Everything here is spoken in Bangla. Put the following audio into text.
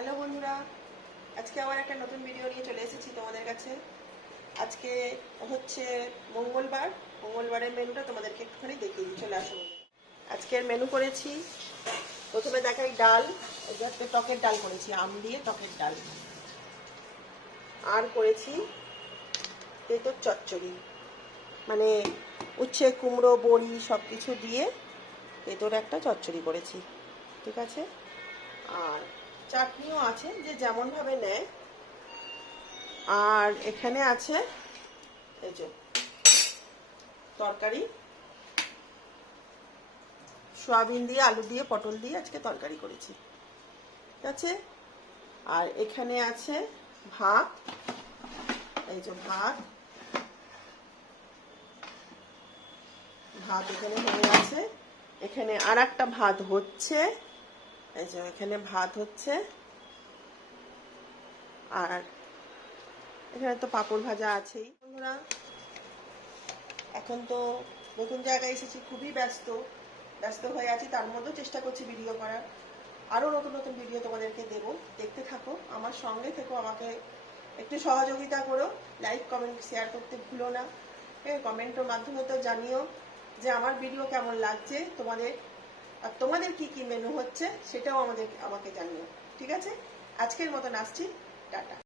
হ্যালো বন্ধুরা, আজকে আবার একটা নতুন ভিডিও নিয়ে চলে এসেছি তোমাদের কাছে। আজকে হচ্ছে মঙ্গলবারের মেনুটা তোমাদেরকে একটুখানি দেখিয়ে দিই, চলে আসো। আজকের মেনু করেছি, প্রথমে দেখাই ডাল, একটা টকের ডাল করেছি, আম দিয়ে টকের ডাল। আর করেছি তেঁতুর চচ্চড়ি, মানে উচ্ছে কুমড়ো বড়ি সব কিছু দিয়ে তেঁতুর একটা চচ্চড়ি করেছি, ঠিক আছে। আর চাটনিও আছে, যে যেমনভাবে নেয়। আর এখানে আছে এই যে তরকারি, সয়াবিন দিয়ে আলু দিয়ে পটল দিয়ে আজকে তরকারি করেছি, ঠিক আছে। আর এখানে আছে ভাত, এই যে ভাত এখানে হয়ে আছে। এখানে আর একটা ভাত হচ্ছে, এই যে এখানে ভাত হচ্ছে। আর এখানে তো পাঁপড় ভাজা আছেই। বন্ধুরা, এখন তো নতুন জায়গায় এসেছি, খুবই ব্যস্ত হয়ে আছি, তার মধ্যেও চেষ্টা করছি ভিডিও করার। আরও নতুন নতুন ভিডিও তোমাদেরকে দেবো, দেখতে থাকো, আমার সঙ্গে থেকো, আমাকে একটু সহযোগিতা করো, লাইক কমেন্ট শেয়ার করতে ভুলো না। হ্যাঁ, কমেন্টের মাধ্যমে তো জানিও যে আমার ভিডিও কেমন লাগছে তোমাদের, আর তোমাদের কি কি মেনু হচ্ছে সেটাও আমাকে জানিও, ঠিক আছে। আজকের মতন আসছি, টাটা।